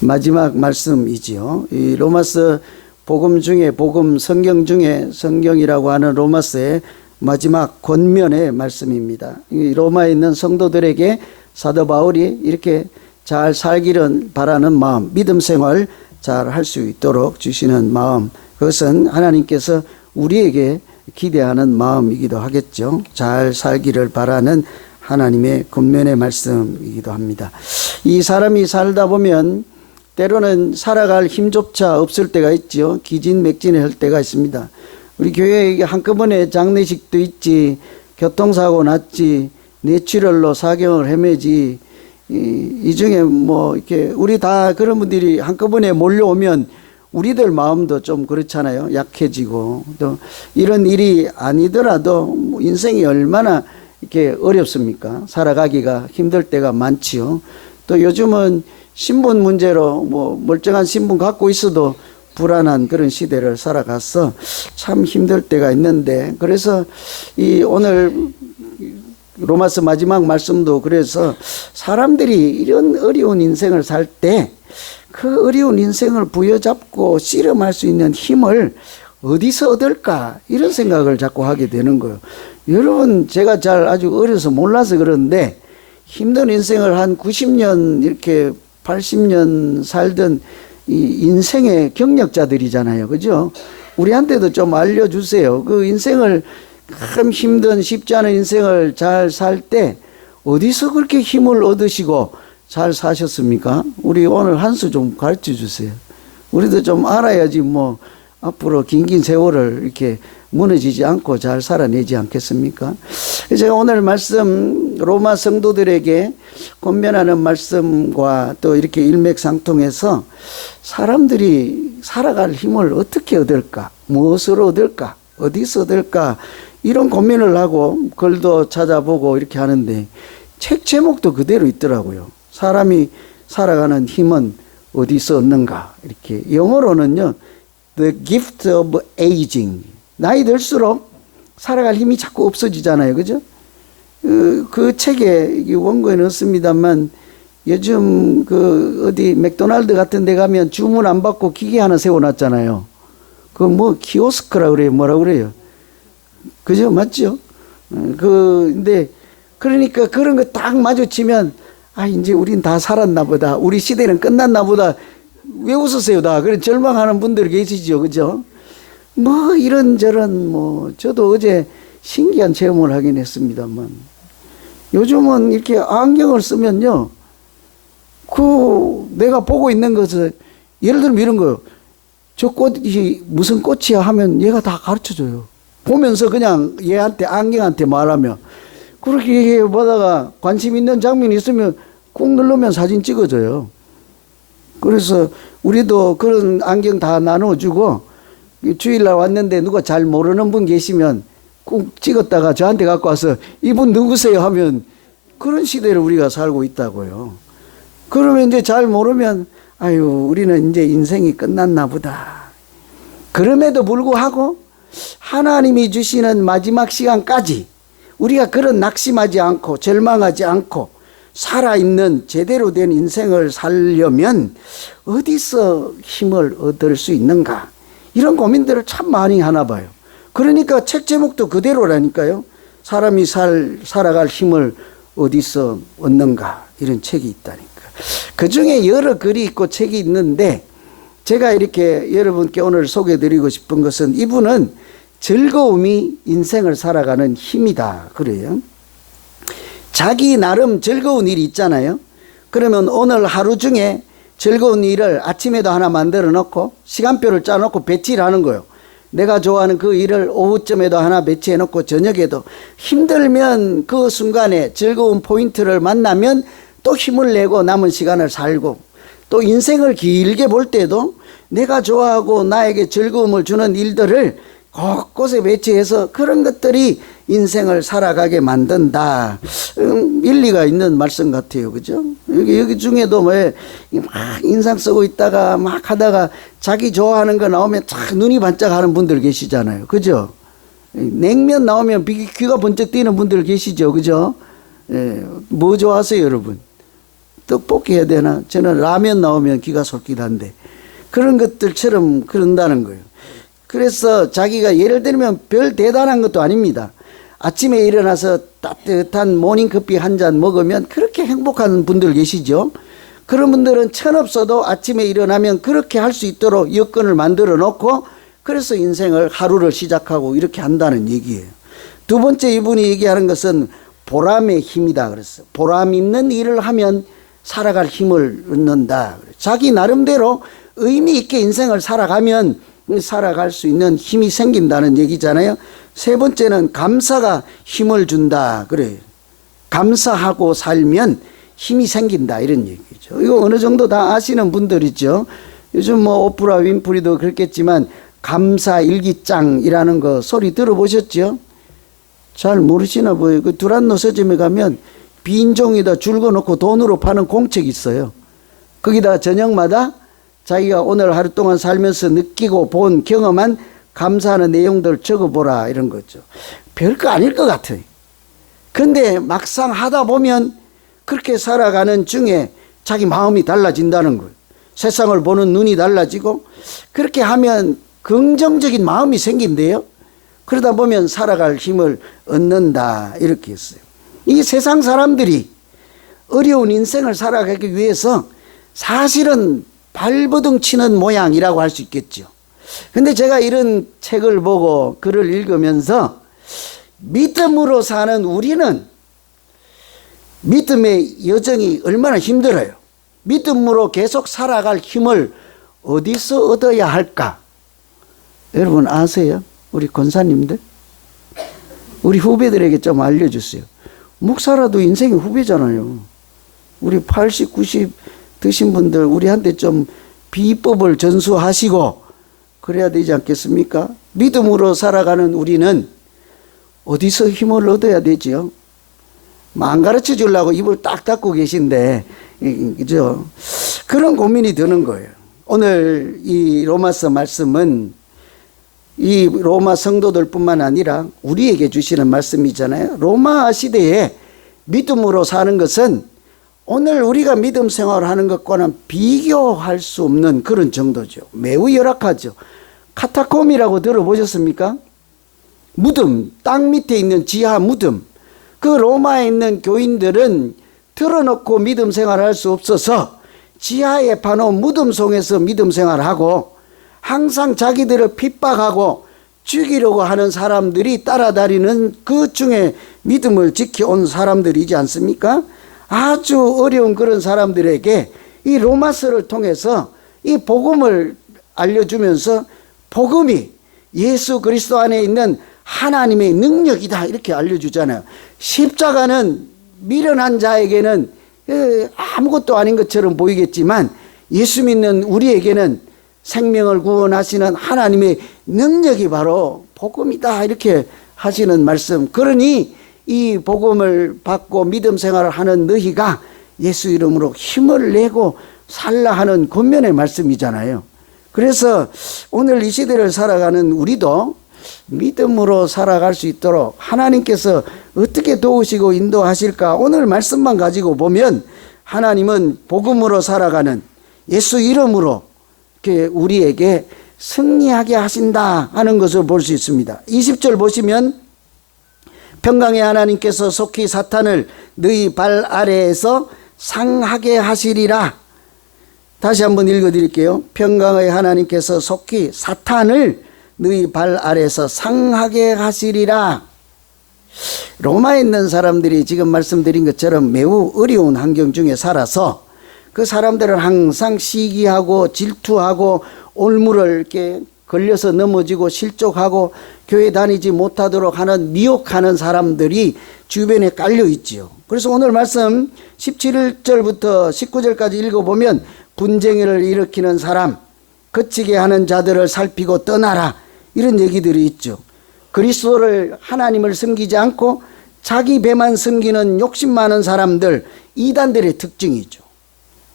마지막 말씀이지요. 이 로마서 복음 중에 성경 중에 성경이라고 하는 로마서의 마지막 권면의 말씀입니다. 이 로마에 있는 성도들에게 사도 바울이 이렇게 잘 살기를 바라는 마음, 믿음 생활 잘 할 수 있도록 주시는 마음, 그것은 하나님께서 우리에게 기대하는 마음이기도 하겠죠. 잘 살기를 바라는 하나님의 권면의 말씀이기도 합니다. 이 사람이 살다 보면 때로는 살아갈 힘조차 없을 때가 있죠. 기진맥진할 때가 있습니다. 우리 교회에 한꺼번에 장례식도 있지, 교통사고 났지, 뇌출혈로 사경을 헤매지, 이 중에 뭐 이렇게 우리 다 그런 분들이 한꺼번에 몰려오면 우리들 마음도 좀 그렇잖아요. 약해지고. 또 이런 일이 아니더라도 뭐 인생이 얼마나 이렇게 어렵습니까? 살아가기가 힘들 때가 많지요. 또 요즘은 신분 문제로 뭐 멀쩡한 신분 갖고 있어도 불안한 그런 시대를 살아가서 참 힘들 때가 있는데, 그래서 이 오늘 로마서 마지막 말씀도 그래서 사람들이 이런 어려운 인생을 살 때 그 어려운 인생을 부여잡고 씨름할 수 있는 힘을 어디서 얻을까, 이런 생각을 자꾸 하게 되는 거예요. 여러분, 제가 잘 아주 어려서 몰라서 그런데 힘든 인생을 한 90년 이렇게 80년 살던 이 인생의 경력자들이잖아요. 그죠? 우리한테도 좀 알려주세요. 그 인생을 참 힘든 쉽지 않은 인생을 잘 살 때 어디서 그렇게 힘을 얻으시고 잘 사셨습니까? 우리 오늘 한 수 좀 가르쳐 주세요. 우리도 좀 알아야지 뭐 앞으로 긴 세월을 이렇게 무너지지 않고 잘 살아내지 않겠습니까? 제가 오늘 말씀 로마 성도들에게 권면하는 말씀과 또 이렇게 일맥상통해서 사람들이 살아갈 힘을 어떻게 얻을까? 무엇으로 얻을까? 어디서 얻을까? 이런 고민을 하고 글도 찾아보고 이렇게 하는데 책 제목도 그대로 있더라고요. 사람이 살아가는 힘은 어디서 얻는가? 이렇게 영어로는요, The Gift of Aging. 나이 들수록 살아갈 힘이 자꾸 없어지잖아요. 그죠? 그 책에 원고에 넣었습니다만 요즘 어디 맥도날드 같은 데 가면 주문 안 받고 기계 하나 세워놨잖아요. 뭐 키오스크라 그래요. 뭐라 그래요? 그죠? 맞죠? 근데 그러니까 그런 거 딱 마주치면 이제 우린 다 살았나 보다. 우리 시대는 끝났나 보다. 왜 웃으세요, 다? 그런 절망하는 분들 계시죠. 그죠? 뭐, 이런저런, 뭐, 저도 어제 신기한 체험을 하긴 했습니다만. 요즘은 이렇게 안경을 쓰면요. 내가 보고 있는 것을, 예를 들면 이런 거요. 저 꽃이 무슨 꽃이야 하면 얘가 다 가르쳐 줘요. 보면서 그냥 얘한테, 안경한테 말하면. 그렇게 얘기해보다가 관심 있는 장면이 있으면 꾹 누르면 사진 찍어줘요. 그래서 우리도 그런 안경 다 나눠주고 주일날 왔는데 누가 잘 모르는 분 계시면 꾹 찍었다가 저한테 갖고 와서 이분 누구세요 하면 그런 시대를 우리가 살고 있다고요. 그러면 이제 잘 모르면 우리는 이제 인생이 끝났나 보다. 그럼에도 불구하고 하나님이 주시는 마지막 시간까지 우리가 그런 낙심하지 않고 절망하지 않고 살아있는 제대로 된 인생을 살려면 어디서 힘을 얻을 수 있는가, 이런 고민들을 참 많이 하나 봐요. 그러니까 책 제목도 그대로라니까요. 사람이 살아갈 힘을 어디서 얻는가, 이런 책이 있다니까. 그 중에 여러 글이 있고 책이 있는데 제가 이렇게 여러분께 오늘 소개해드리고 싶은 것은 이분은 즐거움이 인생을 살아가는 힘이다 그래요. 자기 나름 즐거운 일이 있잖아요. 그러면 오늘 하루 중에 즐거운 일을 아침에도 하나 만들어 놓고 시간표를 짜 놓고 배치를 하는 거예요. 내가 좋아하는 그 일을 오후쯤에도 하나 배치해 놓고 저녁에도, 힘들면 그 순간에 즐거운 포인트를 만나면 또 힘을 내고 남은 시간을 살고, 또 인생을 길게 볼 때도 내가 좋아하고 나에게 즐거움을 주는 일들을 곳곳에 배치해서 그런 것들이 인생을 살아가게 만든다. 일리가 있는 말씀 같아요. 그죠? 여기 중에도 막 인상 쓰고 있다가 막 하다가 자기 좋아하는 거 나오면 딱 눈이 반짝하는 분들 계시잖아요. 그죠? 냉면 나오면 귀가 번쩍 뛰는 분들 계시죠. 그죠? 뭐 좋아하세요, 여러분? 떡볶이 해야 되나? 저는 라면 나오면 기가 솔깃한데 그런 것들처럼 그런다는 거예요. 그래서 자기가 예를 들면 별 대단한 것도 아닙니다. 아침에 일어나서 따뜻한 모닝커피 한 잔 먹으면 그렇게 행복한 분들 계시죠. 그런 분들은 천없어도 아침에 일어나면 그렇게 할 수 있도록 여건을 만들어 놓고 그래서 인생을 하루를 시작하고 이렇게 한다는 얘기예요. 두 번째 이분이 얘기하는 것은 보람의 힘이다 그랬어요. 보람 있는 일을 하면 살아갈 힘을 얻는다. 자기 나름대로 의미 있게 인생을 살아가면 살아갈 수 있는 힘이 생긴다는 얘기잖아요. 세 번째는 감사가 힘을 준다. 그래요. 감사하고 살면 힘이 생긴다. 이런 얘기죠. 이거 어느 정도 다 아시는 분들이죠. 요즘 뭐 오프라 윈프리도 그렇겠지만 감사 일기장이라는 거 소리 들어보셨죠? 잘 모르시나 보여요. 그 두란노 서점에 가면 빈 종이다 줄거놓고 돈으로 파는 공책이 있어요. 거기다 저녁마다 자기가 오늘 하루 동안 살면서 느끼고 본 경험한 감사하는 내용들 적어보라 이런 거죠. 별거 아닐 것 같아요. 근데 막상 하다 보면 그렇게 살아가는 중에 자기 마음이 달라진다는 거예요. 세상을 보는 눈이 달라지고 그렇게 하면 긍정적인 마음이 생긴대요. 그러다 보면 살아갈 힘을 얻는다 이렇게 했어요. 이 세상 사람들이 어려운 인생을 살아가기 위해서 사실은 발버둥 치는 모양이라고 할 수 있겠죠. 근데 제가 이런 책을 보고 글을 읽으면서 믿음으로 사는 우리는 믿음의 여정이 얼마나 힘들어요. 믿음으로 계속 살아갈 힘을 어디서 얻어야 할까? 여러분 아세요? 우리 권사님들? 우리 후배들에게 좀 알려주세요. 목사라도 인생의 후배잖아요. 우리 80, 90 드신 분들 우리한테 좀 비법을 전수하시고 그래야 되지 않겠습니까? 믿음으로 살아가는 우리는 어디서 힘을 얻어야 되지요? 안 가르쳐 주려고 입을 딱 닫고 계신데, 그죠? 그런 고민이 드는 거예요. 오늘 이 로마서 말씀은 이 로마 성도들 뿐만 아니라 우리에게 주시는 말씀이잖아요. 로마 시대에 믿음으로 사는 것은 오늘 우리가 믿음 생활을 하는 것과는 비교할 수 없는 그런 정도죠. 매우 열악하죠. 카타콤이라고 들어보셨습니까? 무덤, 땅 밑에 있는 지하 무덤. 그 로마에 있는 교인들은 틀어놓고 믿음 생활을 할 수 없어서 지하에 파놓은 무덤 속에서 믿음 생활을 하고 항상 자기들을 핍박하고 죽이려고 하는 사람들이 따라다니는 그 중에 믿음을 지켜온 사람들이지 않습니까? 아주 어려운 그런 사람들에게 이 로마서를 통해서 이 복음을 알려주면서 복음이 예수 그리스도 안에 있는 하나님의 능력이다 이렇게 알려주잖아요. 십자가는 미련한 자에게는 아무것도 아닌 것처럼 보이겠지만 예수 믿는 우리에게는 생명을 구원하시는 하나님의 능력이 바로 복음이다 이렇게 하시는 말씀. 그러니 이 복음을 받고 믿음 생활을 하는 너희가 예수 이름으로 힘을 내고 살라 하는 권면의 말씀이잖아요. 그래서 오늘 이 시대를 살아가는 우리도 믿음으로 살아갈 수 있도록 하나님께서 어떻게 도우시고 인도하실까? 오늘 말씀만 가지고 보면 하나님은 복음으로 살아가는 예수 이름으로 우리에게 승리하게 하신다 하는 것을 볼 수 있습니다. 20절 보시면 평강의 하나님께서 속히 사탄을 너희 발 아래에서 상하게 하시리라. 다시 한번 읽어드릴게요. 평강의 하나님께서 속히 사탄을 너희 발 아래에서 상하게 하시리라. 로마에 있는 사람들이 지금 말씀드린 것처럼 매우 어려운 환경 중에 살아서 그 사람들은 항상 시기하고 질투하고 올무를 이렇게 걸려서 넘어지고 실족하고 교회 다니지 못하도록 하는 미혹하는 사람들이 주변에 깔려 있지요. 그래서 오늘 말씀 17절부터 19절까지 읽어보면 분쟁을 일으키는 사람, 거치게 하는 자들을 살피고 떠나라 이런 얘기들이 있죠. 그리스도를 하나님을 섬기지 않고 자기 배만 섬기는 욕심 많은 사람들, 이단들의 특징이죠.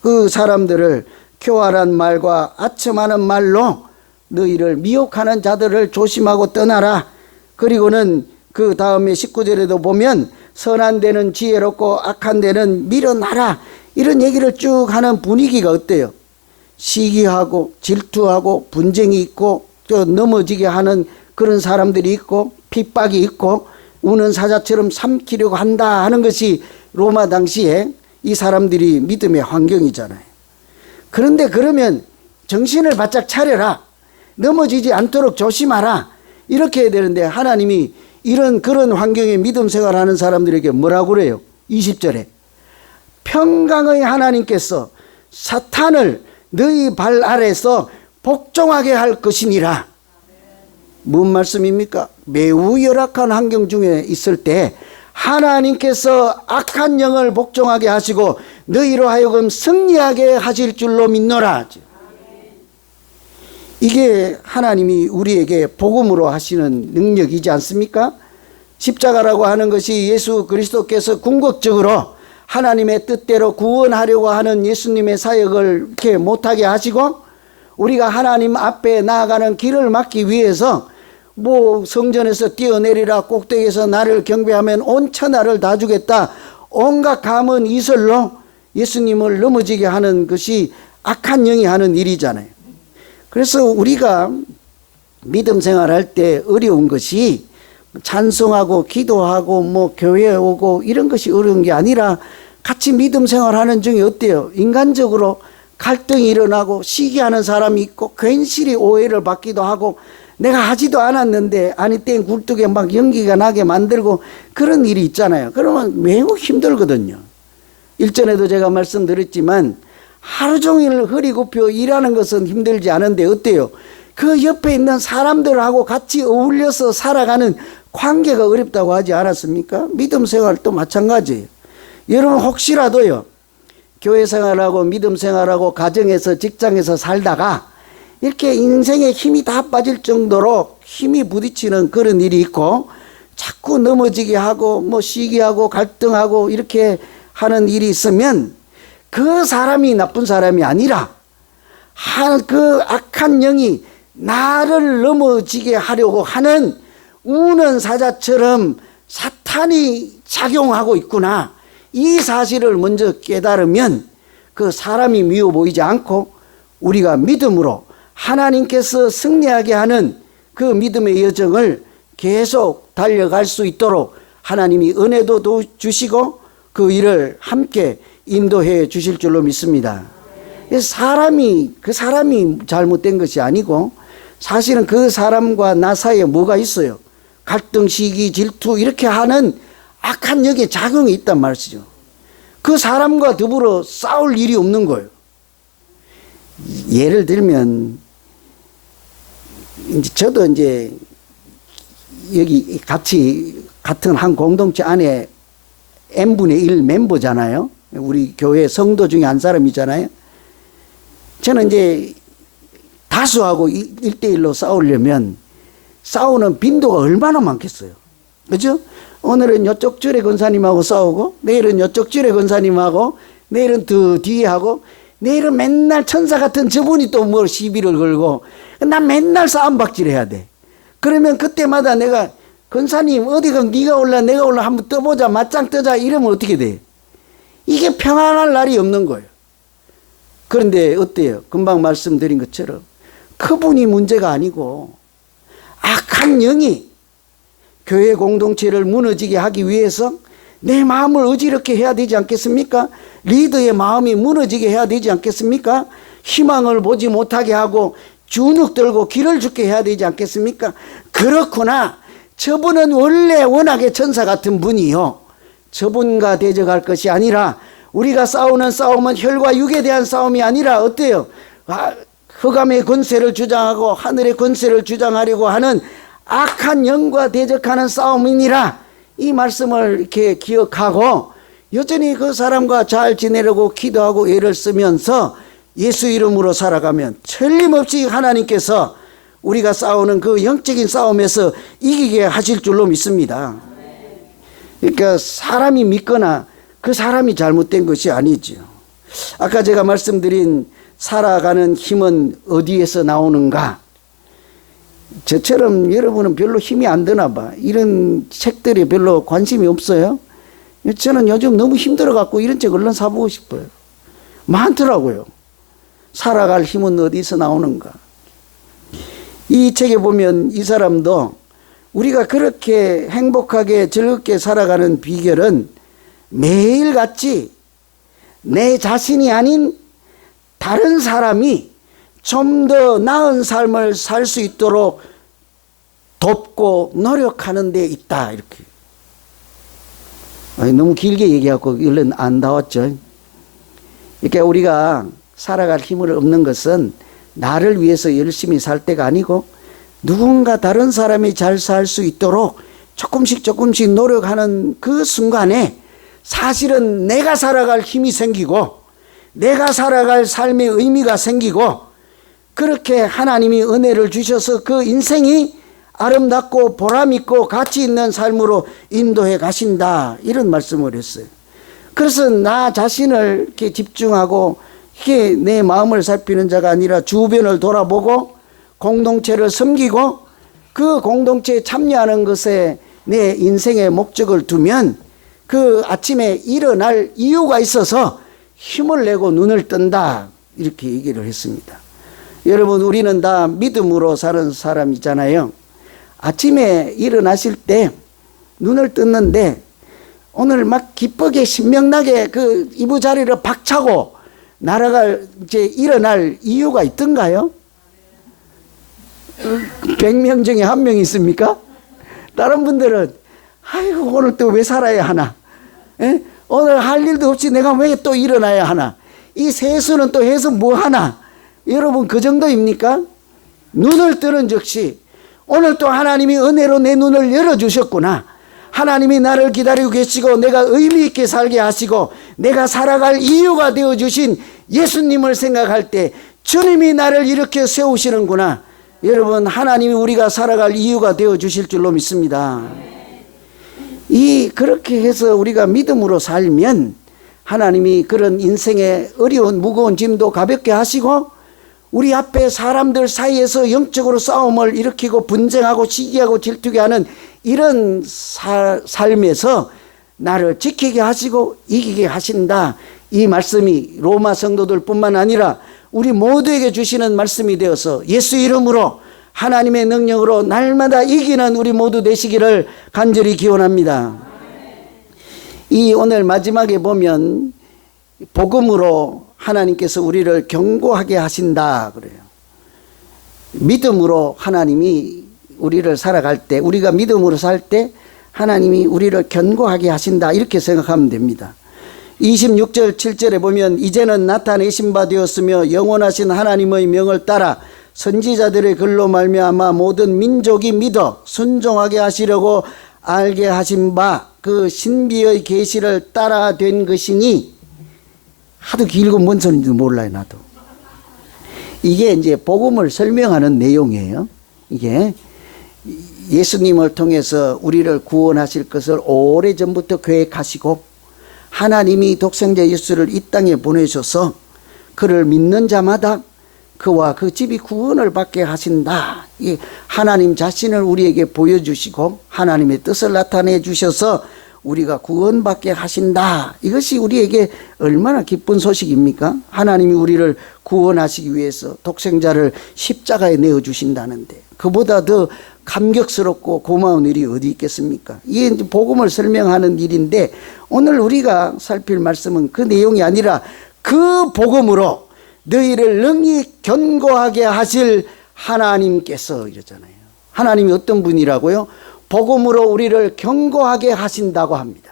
그 사람들을 교활한 말과 아첨하는 말로 너희를 미혹하는 자들을 조심하고 떠나라. 그리고는 그 다음에 19절에도 보면 선한 데는 지혜롭고 악한 데는 밀어놔라. 이런 얘기를 쭉 하는 분위기가 어때요? 시기하고 질투하고 분쟁이 있고 또 넘어지게 하는 그런 사람들이 있고 핍박이 있고 우는 사자처럼 삼키려고 한다 하는 것이 로마 당시에 이 사람들이 믿음의 환경이잖아요. 그런데 그러면 정신을 바짝 차려라. 넘어지지 않도록 조심하라. 이렇게 해야 되는데 하나님이 그런 환경에 믿음 생활하는 사람들에게 뭐라고 그래요? 20절에 평강의 하나님께서 사탄을 너희 발 아래서 복종하게 할 것이니라. 무슨 말씀입니까? 매우 열악한 환경 중에 있을 때 하나님께서 악한 영을 복종하게 하시고 너희로 하여금 승리하게 하실 줄로 믿노라. 이게 하나님이 우리에게 복음으로 하시는 능력이지 않습니까? 십자가라고 하는 것이 예수 그리스도께서 궁극적으로 하나님의 뜻대로 구원하려고 하는 예수님의 사역을 이렇게 못하게 하시고 우리가 하나님 앞에 나아가는 길을 막기 위해서 뭐 성전에서 뛰어내리라 꼭대기에서 나를 경배하면 온 천하를 다 주겠다 온갖 감언 이설로 예수님을 넘어지게 하는 것이 악한 영이 하는 일이잖아요. 그래서 우리가 믿음 생활할 때 어려운 것이 찬송하고 기도하고 뭐 교회에 오고 이런 것이 어려운 게 아니라 같이 믿음 생활하는 중에 어때요? 인간적으로 갈등이 일어나고 시기하는 사람이 있고 괜시리 오해를 받기도 하고 내가 하지도 않았는데 아니 땡 굴뚝에 막 연기가 나게 만들고 그런 일이 있잖아요. 그러면 매우 힘들거든요. 일전에도 제가 말씀드렸지만 하루 종일 허리 굽혀 일하는 것은 힘들지 않은데 어때요? 그 옆에 있는 사람들하고 같이 어울려서 살아가는 관계가 어렵다고 하지 않았습니까? 믿음 생활도 마찬가지예요. 여러분 혹시라도요 교회 생활하고 믿음 생활하고 가정에서 직장에서 살다가 이렇게 인생에 힘이 다 빠질 정도로 힘이 부딪히는 그런 일이 있고 자꾸 넘어지게 하고 뭐 시기하고 갈등하고 이렇게 하는 일이 있으면 그 사람이 나쁜 사람이 아니라 그 악한 영이 나를 넘어지게 하려고 하는 우는 사자처럼 사탄이 작용하고 있구나. 이 사실을 먼저 깨달으면 그 사람이 미워 보이지 않고 우리가 믿음으로 하나님께서 승리하게 하는 그 믿음의 여정을 계속 달려갈 수 있도록 하나님이 은혜도 주시고 그 일을 함께 인도해 주실 줄로 믿습니다. 그 사람이 잘못된 것이 아니고 사실은 그 사람과 나 사이에 뭐가 있어요? 갈등, 시기, 질투 이렇게 하는 악한 영의 작용이 있단 말이죠. 그 사람과 더불어 싸울 일이 없는 거예요. 예를 들면 저도 이제 여기 같은 한 공동체 안에 n분의 1 멤버잖아요. 우리 교회 성도 중에 한 사람이잖아요. 저는 이제 다수하고 1대1로 싸우려면 싸우는 빈도가 얼마나 많겠어요. 그죠? 오늘은 이쪽 줄의 권사님하고 싸우고 내일은 이쪽 줄의 권사님하고 내일은 더 뒤에 하고 내일은 맨날 천사 같은 저분이 또 뭐 시비를 걸고 난 맨날 싸움박질 해야 돼. 그러면 그때마다 내가 권사님 어디가 네가 올라 내가 올라 한번 떠보자 맞짱 뜨자 이러면 어떻게 돼? 이게 평안할 날이 없는 거예요. 그런데 어때요? 금방 말씀드린 것처럼 그분이 문제가 아니고 악한 영이 교회 공동체를 무너지게 하기 위해서 내 마음을 어지럽게 해야 되지 않겠습니까? 리더의 마음이 무너지게 해야 되지 않겠습니까? 희망을 보지 못하게 하고 주눅 들고 길을 죽게 해야 되지 않겠습니까? 그렇구나. 저분은 원래 워낙에 천사 같은 분이요. 저분과 대적할 것이 아니라 우리가 싸우는 싸움은 혈과 육에 대한 싸움이 아니라 어때요? 흑암의 권세를 주장하고 하늘의 권세를 주장하려고 하는 악한 영과 대적하는 싸움이니라. 이 말씀을 이렇게 기억하고 여전히 그 사람과 잘 지내려고 기도하고 애를 쓰면서 예수 이름으로 살아가면 틀림없이 하나님께서 우리가 싸우는 그 영적인 싸움에서 이기게 하실 줄로 믿습니다. 그러니까 사람이 믿거나 그 사람이 잘못된 것이 아니죠. 아까 제가 말씀드린 살아가는 힘은 어디에서 나오는가? 저처럼 여러분은 별로 힘이 안 드나 봐. 이런 책들이 별로 관심이 없어요. 저는 요즘 너무 힘들어갖고 이런 책 얼른 사보고 싶어요. 많더라고요. 살아갈 힘은 어디서 나오는가. 이 책에 보면 이 사람도 우리가 그렇게 행복하게 즐겁게 살아가는 비결은 매일같이 내 자신이 아닌 다른 사람이 좀 더 나은 삶을 살 수 있도록 돕고 노력하는 데 있다. 이렇게. 너무 길게 얘기하고 얼른 안 나왔죠. 그러니까 우리가 살아갈 힘을 얻는 것은 나를 위해서 열심히 살 때가 아니고 누군가 다른 사람이 잘 살 수 있도록 조금씩 노력하는 그 순간에 사실은 내가 살아갈 힘이 생기고 내가 살아갈 삶의 의미가 생기고 그렇게 하나님이 은혜를 주셔서 그 인생이 아름답고 보람있고 가치 있는 삶으로 인도해 가신다. 이런 말씀을 했어요. 그래서 나 자신을 이렇게 집중하고 이게 내 마음을 살피는 자가 아니라 주변을 돌아보고 공동체를 섬기고 그 공동체에 참여하는 것에 내 인생의 목적을 두면 그 아침에 일어날 이유가 있어서 힘을 내고 눈을 뜬다. 이렇게 얘기를 했습니다. 여러분, 우리는 다 믿음으로 사는 사람이잖아요. 아침에 일어나실 때 눈을 떴는데 오늘 막 기쁘게 신명나게 그 이부자리를 박차고 날아갈 이제 일어날 이유가 있던가요? 100명 중에 1명 있습니까? 다른 분들은 아이고 오늘 또 왜 살아야 하나? 에? 오늘 할 일도 없이 내가 왜 또 일어나야 하나? 이 세수는 또 해서 뭐 하나? 여러분 그 정도입니까? 눈을 뜨는 즉시 오늘 또 하나님이 은혜로 내 눈을 열어주셨구나. 하나님이 나를 기다리고 계시고 내가 의미 있게 살게 하시고 내가 살아갈 이유가 되어주신 예수님을 생각할 때 주님이 나를 이렇게 세우시는구나. 여러분, 하나님이 우리가 살아갈 이유가 되어주실 줄로 믿습니다. 그렇게 해서 우리가 믿음으로 살면 하나님이 그런 인생의 어려운 무거운 짐도 가볍게 하시고 우리 앞에 사람들 사이에서 영적으로 싸움을 일으키고 분쟁하고 시기하고 질투게 하는 이런 삶에서 나를 지키게 하시고 이기게 하신다. 이 말씀이 로마 성도들 뿐만 아니라 우리 모두에게 주시는 말씀이 되어서 예수 이름으로 하나님의 능력으로 날마다 이기는 우리 모두 되시기를 간절히 기원합니다. 이 오늘 마지막에 보면 복음으로 하나님께서 우리를 견고하게 하신다 그래요. 믿음으로 하나님이 우리를 살아갈 때, 우리가 믿음으로 살 때 하나님이 우리를 견고하게 하신다 이렇게 생각하면 됩니다. 26절 7절에 보면 이제는 나타내신 바 되었으며 영원하신 하나님의 명을 따라 선지자들의 글로 말미암아 모든 민족이 믿어 순종하게 하시려고 알게 하신 바 그 신비의 계시를 따라 된 것이니. 하도 길고 뭔 소리인지 몰라요. 나도 이게 이제 복음을 설명하는 내용이에요. 이게 예수님을 통해서 우리를 구원하실 것을 오래전부터 계획하시고 하나님이 독생자 예수를 이 땅에 보내셔서 그를 믿는 자마다 그와 그 집이 구원을 받게 하신다. 이 하나님 자신을 우리에게 보여주시고 하나님의 뜻을 나타내 주셔서 우리가 구원받게 하신다. 이것이 우리에게 얼마나 기쁜 소식입니까? 하나님이 우리를 구원하시기 위해서 독생자를 십자가에 내어주신다는데 그보다 더 감격스럽고 고마운 일이 어디 있겠습니까? 이게 이제 복음을 설명하는 일인데 오늘 우리가 살필 말씀은 그 내용이 아니라 그 복음으로 너희를 능히 견고하게 하실 하나님께서 이러잖아요. 하나님이 어떤 분이라고요? 복음으로 우리를 견고하게 하신다고 합니다.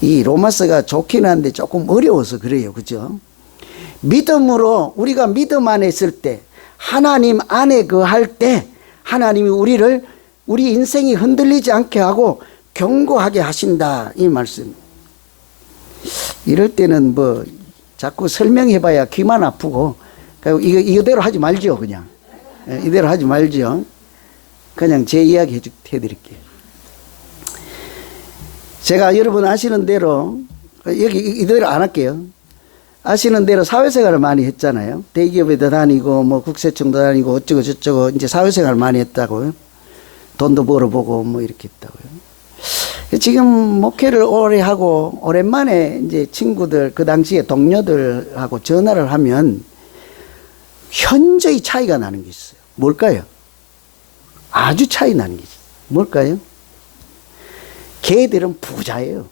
이 로마서가 좋긴 한데 조금 어려워서 그래요. 그죠? 믿음으로 우리가 믿음 안에 있을 때 하나님 안에 거할 때 하나님이 우리를 우리 인생이 흔들리지 않게 하고 견고하게 하신다 이 말씀. 이럴 때는 뭐 자꾸 설명해봐야 귀만 아프고 이거대로 하지 말죠. 그냥 이대로 하지 말죠. 그냥 제 이야기 해드릴게요. 제가 여러분 아시는 대로 여기 이대로 안 할게요. 아시는 대로 사회생활을 많이 했잖아요. 대기업에도 다니고 뭐 국세청도 다니고 어쩌고 저쩌고 이제 사회생활을 많이 했다고요. 돈도 벌어보고 뭐 이렇게 했다고요. 지금 목회를 오래 하고 오랜만에 이제 친구들 그 당시에 동료들하고 전화를 하면 현저히 차이가 나는 게 있어요. 뭘까요? 아주 차이 나는 게 있어요. 뭘까요? 걔들은 부자예요.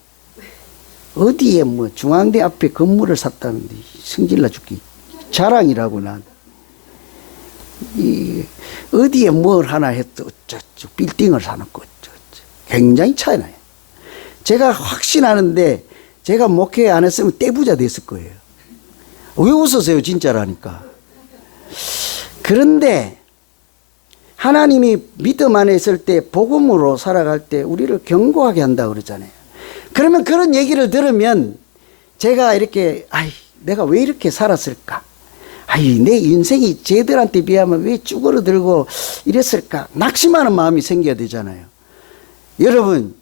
어디에 뭐 중앙대 앞에 건물을 샀다는데 승질나 죽기. 자랑이라고 난. 어디에 뭘 하나 했더 어쩌죠. 빌딩을 사놓고 어쩌죠. 굉장히 차이 나요. 제가 확신하는데 제가 목회 안 했으면 떼부자 됐을 거예요. 왜 웃으세요? 진짜라니까. 그런데 하나님이 믿음 안에 있을 때 복음으로 살아갈 때 우리를 견고하게 한다 그러잖아요. 그러면 그런 얘기를 들으면 제가 이렇게 내가 왜 이렇게 살았을까? 내 인생이 쟤들한테 비하면 왜 쭈그러들고 이랬을까? 낙심하는 마음이 생겨야 되잖아요. 여러분,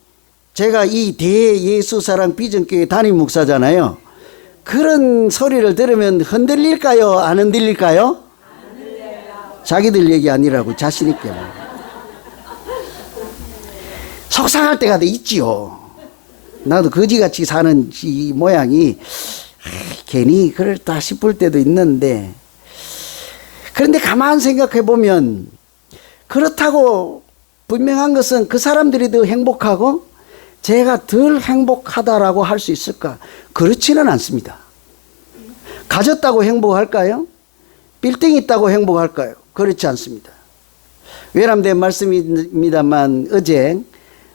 제가 이 대예수사랑 비전교회 담임 목사잖아요. 그런 소리를 들으면 흔들릴까요? 안 흔들릴까요? 자기들 얘기 아니라고 자신 있게. 속상할 때가 있지요. 나도 거지같이 사는 이 모양이 괜히 그럴다 싶을 때도 있는데, 그런데 가만 생각해 보면 그렇다고 분명한 것은 그 사람들이 더 행복하고 제가 덜 행복하다라고 할 수 있을까? 그렇지는 않습니다. 가졌다고 행복할까요? 빌딩 있다고 행복할까요? 그렇지 않습니다. 외람된 말씀입니다만 어제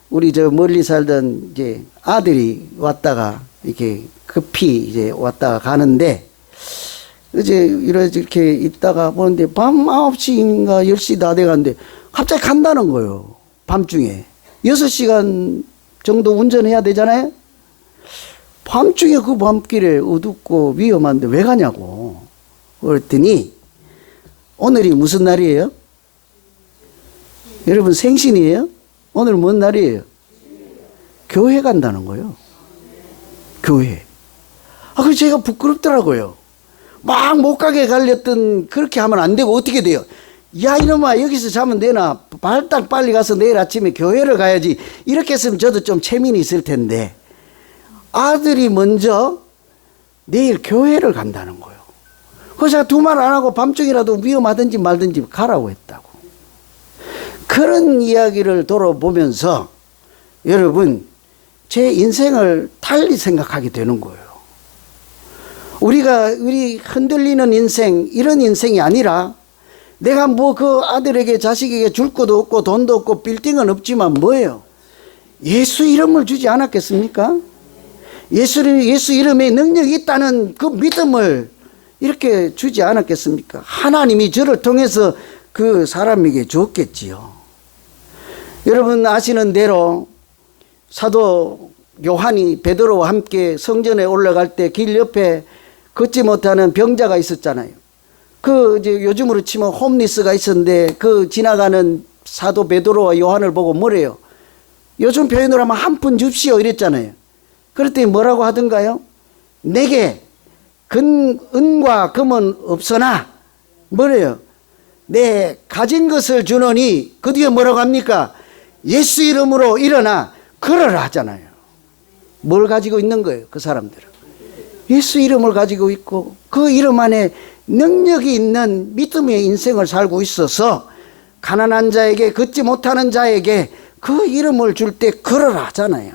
우리 저 멀리 살던 이제 아들이 왔다가 이렇게 급히 이제 왔다가 가는데, 어제 이렇게 있다가 보는데 밤 9시인가 10시 다 돼가는데 갑자기 간다는 거예요. 밤중에 6시간 정도 운전해야 되잖아요. 밤중에 그 밤길에 어둡고 위험한데 왜 가냐고 그랬더니, 오늘이 무슨 날이에요? 여러분 생신이에요? 오늘 뭔 날이에요? 교회 간다는 거예요. 교회. 그래서 제가 부끄럽더라고요. 막 못 가게 갈렸던, 그렇게 하면 안 되고 어떻게 돼요? 야 이놈아, 여기서 자면 되나? 발딱 빨리 가서 내일 아침에 교회를 가야지. 이렇게 했으면 저도 좀 체면이 있을 텐데, 아들이 먼저 내일 교회를 간다는 거예요. 그래서 제가 두 말 안 하고 밤중이라도 위험하든지 말든지 가라고 했다고. 그런 이야기를 돌아보면서 여러분, 제 인생을 달리 생각하게 되는 거예요. 우리 흔들리는 인생, 이런 인생이 아니라, 내가 뭐 그 아들에게 자식에게 줄 것도 없고 돈도 없고 빌딩은 없지만 뭐예요? 예수 이름을 주지 않았겠습니까? 예수 이름에 능력이 있다는 그 믿음을 이렇게 주지 않았겠습니까? 하나님이 저를 통해서 그 사람에게 줬겠지요. 여러분 아시는 대로 사도 요한이 베드로와 함께 성전에 올라갈 때 길 옆에 걷지 못하는 병자가 있었잖아요. 그 이제 요즘으로 치면 홈리스가 있었는데, 그 지나가는 사도 베드로와 요한을 보고 뭐래요? 요즘 표현으로 하면 한 푼 줍시오 이랬잖아요. 그랬더니 뭐라고 하던가요? 내게 은과 금은 없으나 뭐래요? 내 가진 것을 주노니, 그 뒤에 뭐라고 합니까? 예수 이름으로 일어나 걸어라 하잖아요. 뭘 가지고 있는 거예요? 그 사람들은 예수 이름을 가지고 있고 그 이름 안에 능력이 있는 믿음의 인생을 살고 있어서, 가난한 자에게, 걷지 못하는 자에게 그 이름을 줄 때 걸어라 하잖아요.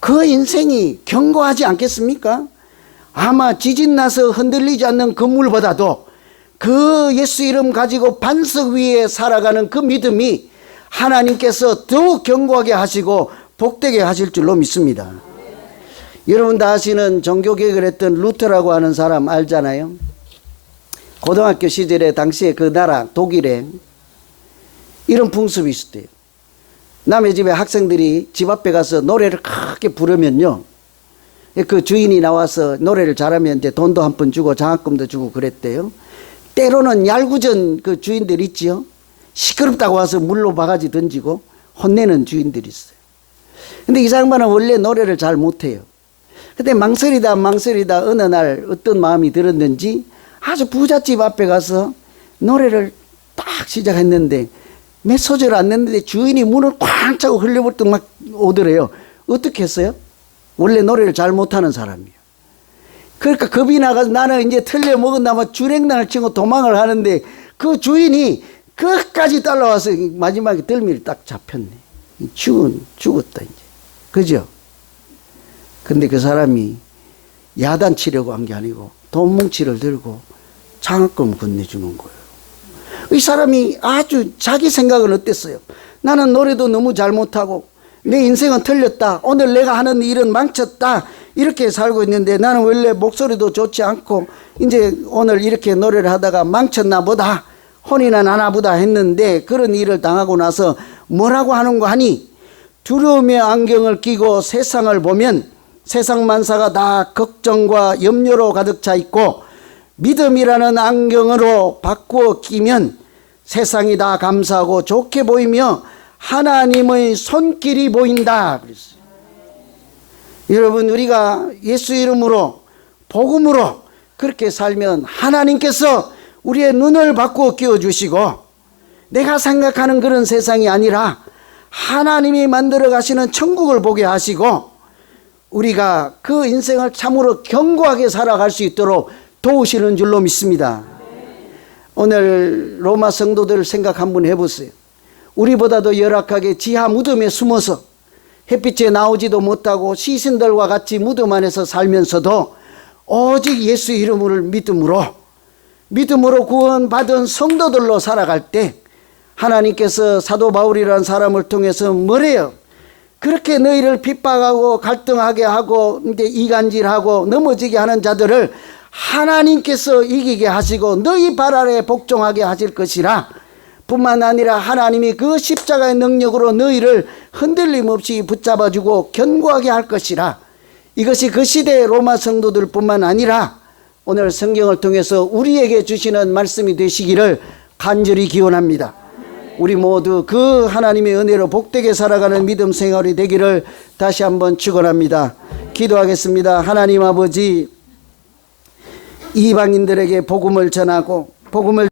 그 인생이 견고하지 않겠습니까? 아마 지진 나서 흔들리지 않는 건물보다도 그 예수 이름 가지고 반석 위에 살아가는 그 믿음이 하나님께서 더욱 견고하게 하시고 복되게 하실 줄로 믿습니다. 여러분 다 아시는 종교개혁을 했던 루터라고 하는 사람 알잖아요. 고등학교 시절에 당시에 그 나라 독일에 이런 풍습이 있었대요. 남의 집에 학생들이 집 앞에 가서 노래를 크게 부르면요, 그 주인이 나와서 노래를 잘하면 이제 돈도 한 푼 주고 장학금도 주고 그랬대요. 때로는 얄궂은 그 주인들 있지요. 시끄럽다고 와서 물로 바가지 던지고 혼내는 주인들이 있어요. 근데 이 양반은 원래 노래를 잘 못해요. 근데 망설이다 어느 날 어떤 마음이 들었는지 아주 부잣집 앞에 가서 노래를 딱 시작했는데, 몇 소절 안 됐는데 주인이 문을 꽉 차고 흘려불떡 막 오더래요. 어떻게 했어요? 원래 노래를 잘 못하는 사람이에요. 그러니까 겁이 나가서 나는 이제 틀려 먹었나 봐 주랭랑을 치고 도망을 하는데 그 주인이 끝까지 따라와서 마지막에 덜미를 딱 잡혔네. 죽었다 이제. 그죠? 근데 그 사람이 야단치려고 한 게 아니고 돈뭉치를 들고 장학금 건네주는 거예요. 이 사람이 아주 자기 생각은 어땠어요? 나는 노래도 너무 잘 못하고 내 인생은 틀렸다. 오늘 내가 하는 일은 망쳤다. 이렇게 살고 있는데 나는 원래 목소리도 좋지 않고 이제 오늘 이렇게 노래를 하다가 망쳤나 보다. 혼이나 나나 보다 했는데 그런 일을 당하고 나서 뭐라고 하는 거 하니 두려움의 안경을 끼고 세상을 보면 세상 만사가 다 걱정과 염려로 가득 차 있고 믿음이라는 안경으로 바꾸어 끼면 세상이 다 감사하고 좋게 보이며 하나님의 손길이 보인다 그랬어요. 여러분 우리가 예수 이름으로 복음으로 그렇게 살면 하나님께서 우리의 눈을 바꾸어 끼워주시고 내가 생각하는 그런 세상이 아니라 하나님이 만들어 가시는 천국을 보게 하시고 우리가 그 인생을 참으로 견고하게 살아갈 수 있도록 도우시는 줄로 믿습니다. 오늘 로마 성도들 생각 한번 해보세요. 우리보다도 열악하게 지하 무덤에 숨어서 햇빛에 나오지도 못하고 시신들과 같이 무덤 안에서 살면서도 오직 예수 이름을 믿음으로 구원받은 성도들로 살아갈 때 하나님께서 사도 바울이라는 사람을 통해서 뭐래요? 그렇게 너희를 핍박하고 갈등하게 하고 이제 이간질하고 넘어지게 하는 자들을 하나님께서 이기게 하시고 너희 발 아래 복종하게 하실 것이라. 뿐만 아니라 하나님이 그 십자가의 능력으로 너희를 흔들림 없이 붙잡아주고 견고하게 할 것이라. 이것이 그 시대의 로마 성도들 뿐만 아니라 오늘 성경을 통해서 우리에게 주시는 말씀이 되시기를 간절히 기원합니다. 우리 모두 그 하나님의 은혜로 복되게 살아가는 믿음 생활이 되기를 다시 한번 축원합니다. 기도하겠습니다. 하나님 아버지, 이방인들에게 복음을 전하고 복음을